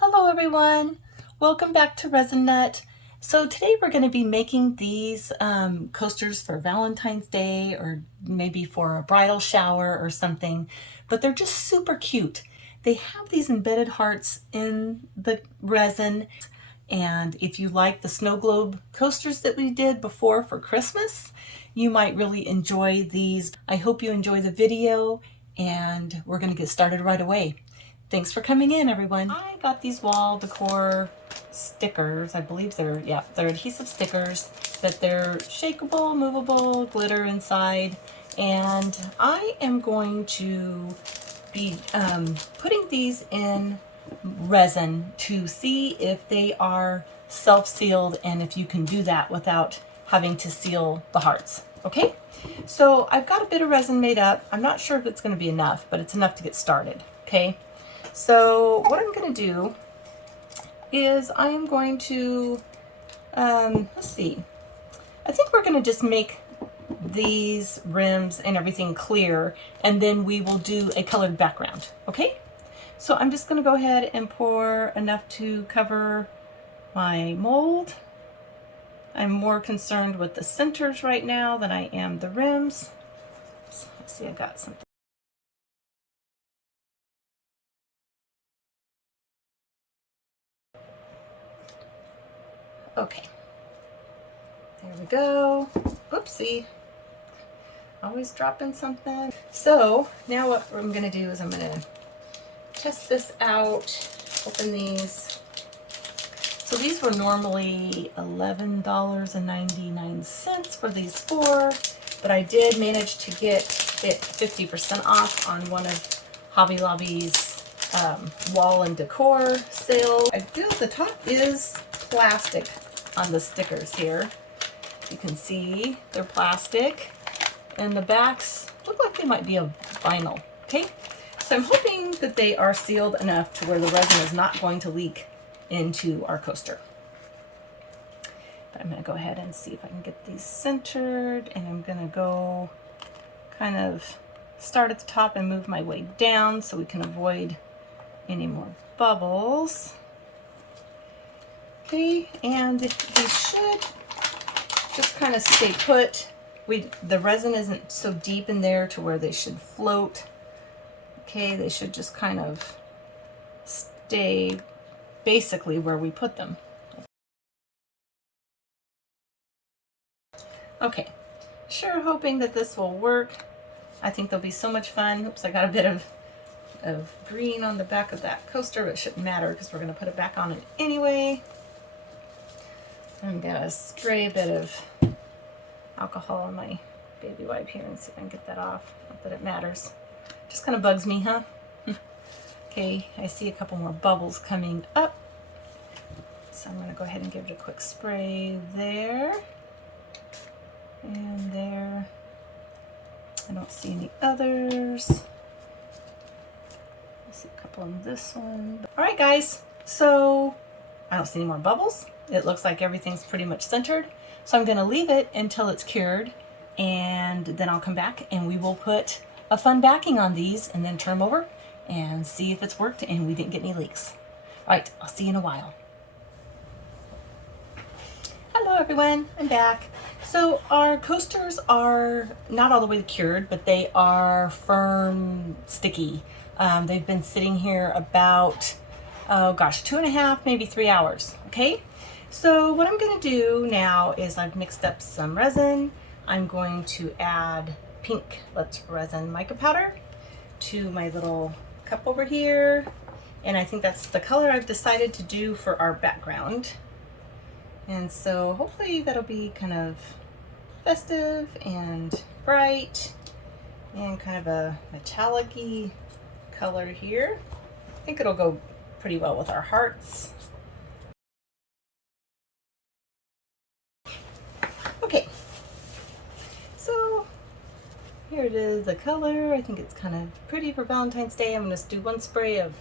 Hello everyone, welcome back to Resin Nut. So today we're going to be making these coasters for Valentine's Day or maybe for a bridal shower or something, but they're just super cute. They have these embedded hearts in the resin, and if you like the snow globe coasters that we did before for Christmas, you might really enjoy these. I hope you enjoy the video, and we're going to get started right away. Thanks for coming in, everyone. I got these wall decor stickers. I believe they're adhesive stickers, that they're shakeable, movable, glitter inside. And I am going to be putting these in resin to see if they are self-sealed and if you can do that without having to seal the hearts. Okay, so I've got a bit of resin made up. I'm not sure if it's going to be enough, but it's enough to get started. Okay, so what I'm going to do is I am going to, let's see, I think we're going to just make these rims and everything clear, and then we will do a colored background. Okay, so I'm just going to go ahead and pour enough to cover my mold. I'm more concerned with the centers right now than I am the rims. Let's see, I got something. Okay, there we go. Oopsie, always dropping something. So now what I'm gonna do is I'm gonna test this out, open these. So these were normally $11.99 for these four, but I did manage to get it 50% off on one of Hobby Lobby's wall and decor sale. I feel the top is plastic on the stickers here. You can see they're plastic, and the backs look like they might be a vinyl. Okay, so I'm hoping that they are sealed enough to where the resin is not going to leak into our coaster. But I'm going to go ahead and see if I can get these centered, and I'm going to go kind of start at the top and move my way down so we can avoid any more bubbles. Okay, and these should just kind of stay put. The resin isn't so deep in there to where they should float. Okay, they should just kind of stay basically where we put them. Okay, sure hoping that this will work. I think they'll be so much fun. Oops, I got a bit of green on the back of that coaster, but it shouldn't matter because we're going to put it back on it anyway. I'm going to spray a bit of alcohol on my baby wipe here and see if I can get that off. Not that it matters. Just kind of bugs me, huh? Okay, I see a couple more bubbles coming up. So I'm going to go ahead and give it a quick spray there. And there. I don't see any others. I see a couple on this one. All right, guys. So I don't see any more bubbles. It looks like everything's pretty much centered. So I'm going to leave it until it's cured, and then I'll come back and we will put a fun backing on these and then turn them over and see if it's worked and we didn't get any leaks. All right, I'll see you in a while. Hello everyone, I'm back. So our coasters are not all the way cured, but they are firm, sticky. They've been sitting here about, oh gosh, 2.5, maybe 3 hours, okay? So what I'm gonna do now is I've mixed up some resin. I'm going to add pink Let's Resin mica powder to my little cup over here. And I think that's the color I've decided to do for our background. And so hopefully that'll be kind of festive and bright and kind of a metallic-y color here. I think it'll go pretty well with our hearts. Okay, so here it is, the color. I think it's kind of pretty for Valentine's Day. I'm going to do one spray of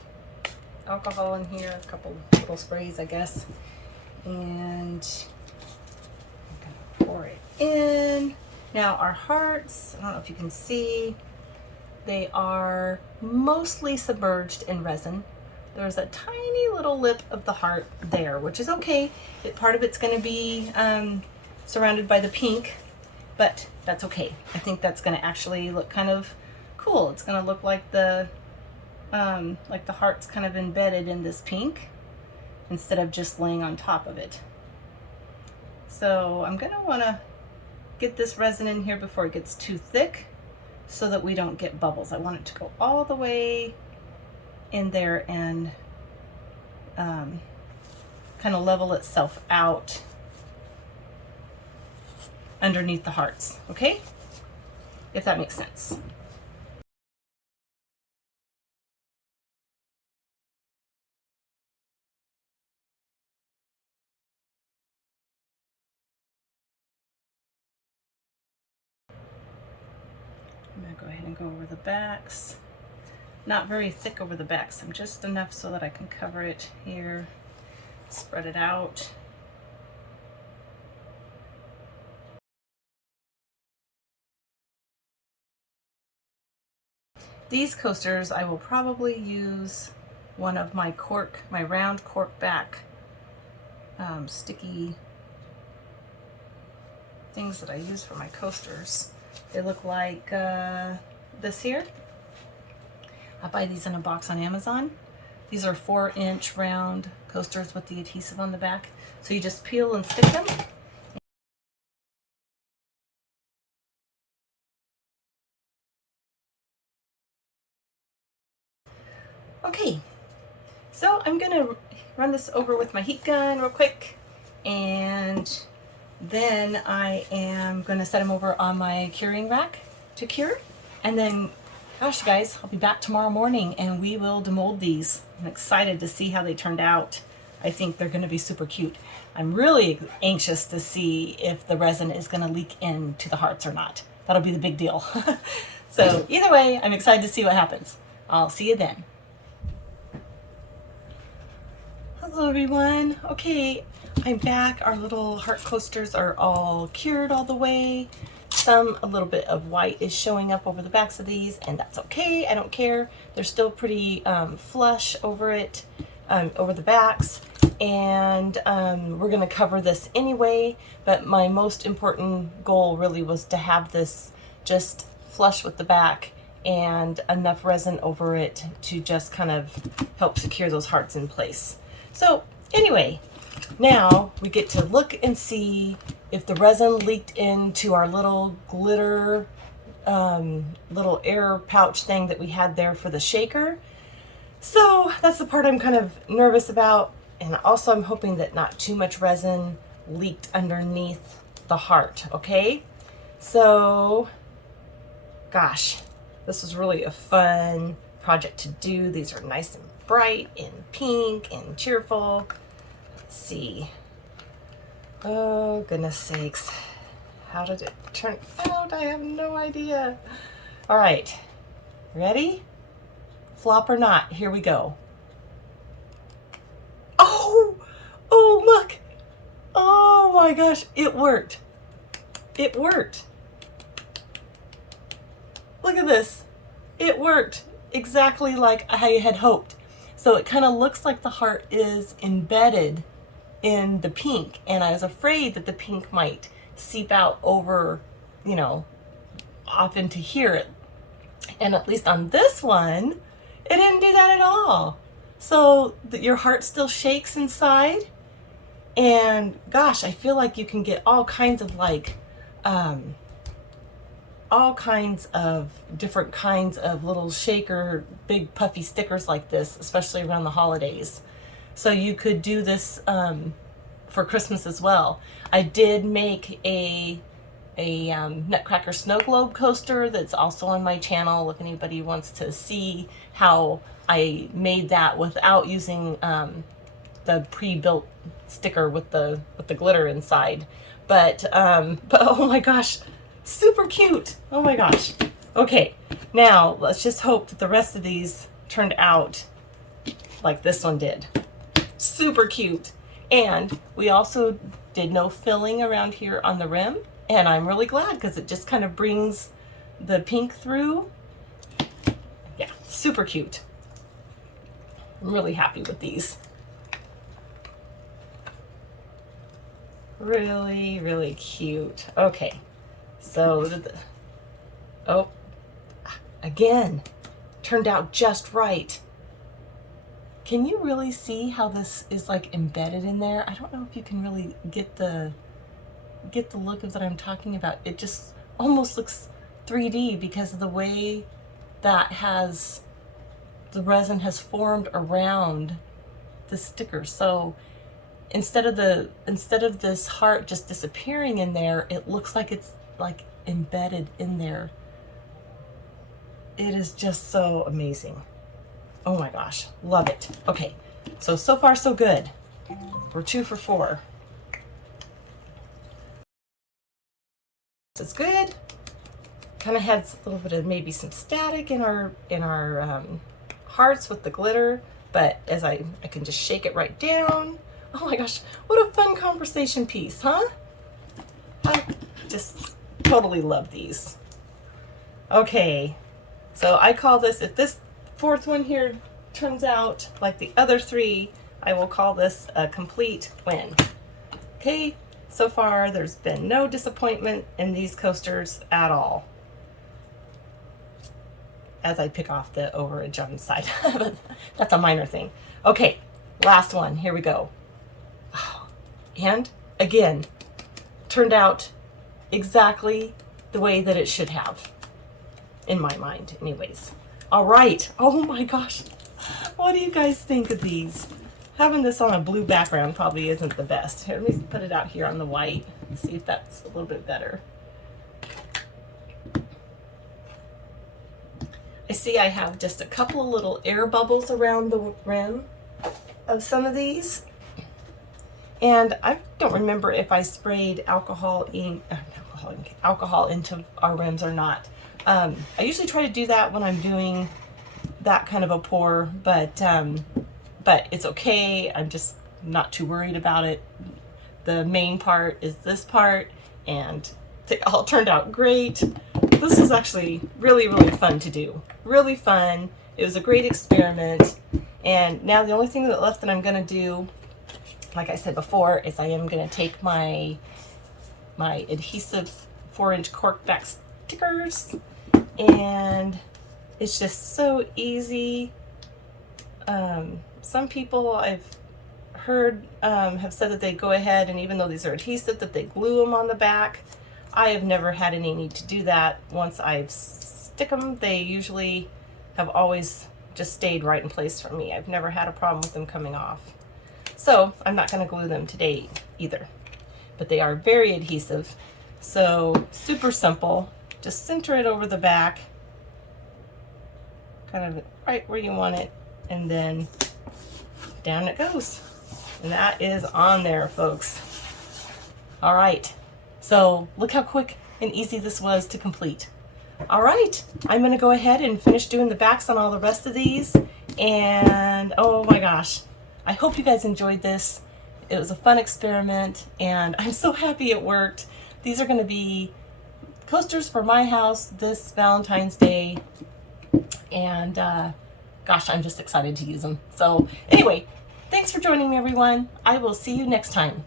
alcohol in here, a couple little sprays, I guess. And I'm going to pour it in. Now our hearts, I don't know if you can see, they are mostly submerged in resin. there's a tiny little lip of the heart there, which is okay. Part of it's going to be surrounded by the pink, but that's okay. I think that's going to actually look kind of cool. It's going to look like the heart's kind of embedded in this pink instead of just laying on top of it. So I'm going to want to get this resin in here before it gets too thick so that we don't get bubbles. I want it to go all the way in there and kind of level itself out underneath the hearts, okay? If that makes sense. I'm gonna go ahead and go over the backs. Not very thick over the backs, I'm just enough so that I can cover it here, spread it out. These coasters, I will probably use one of my round cork back sticky things that I use for my coasters. They look like this here. I buy these in a box on Amazon. These are 4-inch round coasters with the adhesive on the back. So you just peel and stick them. Okay, so I'm gonna run this over with my heat gun real quick, and then I am gonna set them over on my curing rack to cure. And then, gosh guys, I'll be back tomorrow morning and we will demold these. I'm excited to see how they turned out. I think they're gonna be super cute. I'm really anxious to see if the resin is gonna leak into the hearts or not. That'll be the big deal. So either way, I'm excited to see what happens. I'll see you then. Hello everyone. Okay, I'm back. Our little heart coasters are all cured all the way. A little bit of white is showing up over the backs of these, and that's okay. I don't care. They're still pretty flush over it, over the backs. And we're gonna cover this anyway, but my most important goal really was to have this just flush with the back and enough resin over it to just kind of help secure those hearts in place. So anyway, now we get to look and see if the resin leaked into our little glitter, little air pouch thing that we had there for the shaker. So that's the part I'm kind of nervous about. And also I'm hoping that not too much resin leaked underneath the heart, okay? So, gosh, this was really a fun project to do. These are nice and bright and pink and cheerful. Let's see. Oh, goodness sakes. How did it turn out? I have no idea. All right, ready? Flop or not, here we go. Oh, look. Oh my gosh, it worked. It worked. Look at this. It worked exactly like I had hoped. So it kind of looks like the heart is embedded in the pink, and I was afraid that the pink might seep out over, you know, off into here. And at least on this one, it didn't do that at all. So your heart still shakes inside. And gosh, I feel like you can get all kinds of different kinds of little shaker, big puffy stickers like this, especially around the holidays. So you could do this for Christmas as well. I did make a Nutcracker snow globe coaster that's also on my channel if anybody wants to see how I made that without using the pre-built sticker with the glitter inside. But oh my gosh, super cute. Oh my gosh. Okay, now let's just hope that the rest of these turned out like this one did. Super cute. And we also did no filling around here on the rim, and I'm really glad because it just kind of brings the pink through. Yeah, super cute. I'm really happy with these. Really, really cute. Okay, so oh, again, turned out just right. Can you really see how this is like embedded in there? I don't know if you can really get the look of that I'm talking about. It just almost looks 3D because of the way that the resin has formed around the sticker. So instead of this heart just disappearing in there, it looks like it's like embedded in there. It is just so amazing. Oh my gosh, love it. Okay, so far so good. We're 2 for 4. It's good. Kind of has a little bit of maybe some static in our hearts with the glitter, but as I can just shake it right down. Oh my gosh, what a fun conversation piece, huh? I just totally love these. Okay, so I call this, if this 4th one here turns out like the other 3, I will call this a complete win. Okay, so far there's been no disappointment in these coasters at all. As I pick off the overage on the side. But that's a minor thing. Okay, last one, here we go. And again, turned out exactly the way that it should have, in my mind anyways. All right, oh my gosh, what do you guys think of these? Having this on a blue background probably isn't the best. Here, let me put it out here on the white and see if that's a little bit better. I see I have just a couple of little air bubbles around the rim of some of these. And I don't remember if I sprayed alcohol into our rims or not. I usually try to do that when I'm doing that kind of a pour, but it's okay. I'm just not too worried about it. The main part is this part, and it all turned out great. This was actually really, really fun to do. Really fun. It was a great experiment. And now the only thing left that I'm gonna do, like I said before, is I am gonna take my adhesive 4-inch cork back stickers, and it's just so easy. Some people I've heard have said that they go ahead and, even though these are adhesive, that they glue them on the back. I have never had any need to do that. Once I stick them, they usually have always just stayed right in place for me. I've never had a problem with them coming off. So I'm not going to glue them today either, but they are very adhesive. So super simple. Just center it over the back, kind of right where you want it, and then down it goes. And that is on there, folks. All right. So look how quick and easy this was to complete. All right, I'm gonna go ahead and finish doing the backs on all the rest of these. And oh my gosh, I hope you guys enjoyed this. It was a fun experiment, and I'm so happy it worked. These are gonna be coasters for my house this Valentine's Day. And gosh, I'm just excited to use them. So anyway, thanks for joining me, everyone. I will see you next time.